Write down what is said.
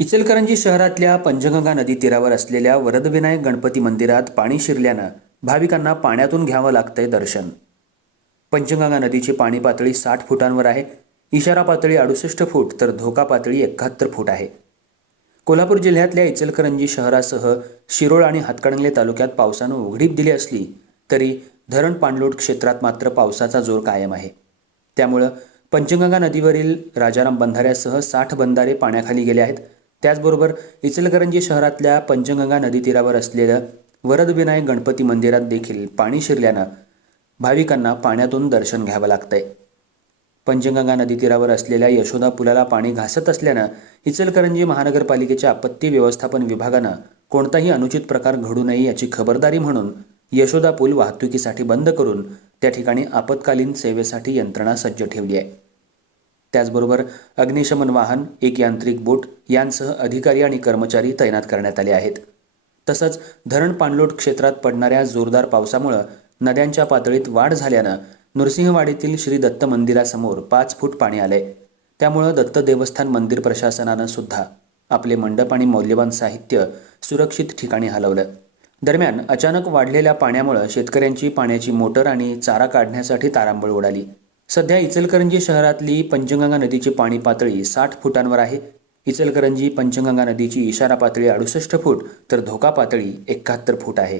इचलकरंजी शहरातल्या पंचगंगा नदी तीरावर असलेल्या वरदविनायक गणपती मंदिरात पाणी शिरल्यानं भाविकांना पाण्यातून घ्यावं लागतंय दर्शन. पंचगंगा नदीची पाणी पातळी साठ फुटांवर आहे. इशारा पातळी अडुसष्ट फूट तर धोका पातळी एकाहत्तर फूट आहे. कोल्हापूर जिल्ह्यातल्या इचलकरंजी शहरासह शिरोळ आणि हातकणंगले तालुक्यात पावसानं उघडीप दिली असली तरी धरण पाणलोट क्षेत्रात मात्र पावसाचा जोर कायम आहे. त्यामुळं पंचगंगा नदीवरील राजाराम बंधाऱ्यासह साठ बंधारे पाण्याखाली गेले आहेत. त्याचबरोबर इचलकरंजी शहरातल्या पंचगंगा नदी तीरावर असलेलं वरदविनायक गणपती मंदिरात देखील पाणी शिरल्यानं भाविकांना पाण्यातून दर्शन घ्यावं लागतंय. पंचगंगा नदी तीरावर असलेल्या यशोदा पुलाला पाणी घासत असल्यानं इचलकरंजी महानगरपालिकेच्या आपत्ती व्यवस्थापन विभागानं कोणताही अनुचित प्रकार घडू नये याची खबरदारी म्हणून यशोदा पूल वाहतुकीसाठी बंद करून त्या ठिकाणी आपत्कालीन सेवेसाठी यंत्रणा सज्ज ठेवली आहे. त्याचबरोबर अग्निशमन वाहन एक यांत्रिक बोट यांसह अधिकारी आणि कर्मचारी तैनात करण्यात आले आहेत. तसंच धरण पाणलोट क्षेत्रात पडणाऱ्या जोरदार पावसामुळं नद्यांच्या पातळीत वाढ झाल्यानं नृसिंहवाडीतील श्री दत्त मंदिरासमोर पाच फूट पाणी आले त्यामुळं दत्त देवस्थान मंदिर प्रशासनानं सुद्धा आपले मंडप आणि मौल्यवान साहित्य सुरक्षित ठिकाणी हलवलं. दरम्यान अचानक वाढलेल्या पाण्यामुळं शेतकऱ्यांची पाण्याची मोटर आणि चारा काढण्यासाठी तारांबळ उडाली. सध्या इचलकरंजी शहरातली पंचगंगा नदीची पाणी पातळी साठ फुटांवर आहे. इचलकरंजी पंचगंगा नदीची इशारा पातळी अडुसष्ट फूट तर धोका पातळी एकाहत्तर फूट आहे.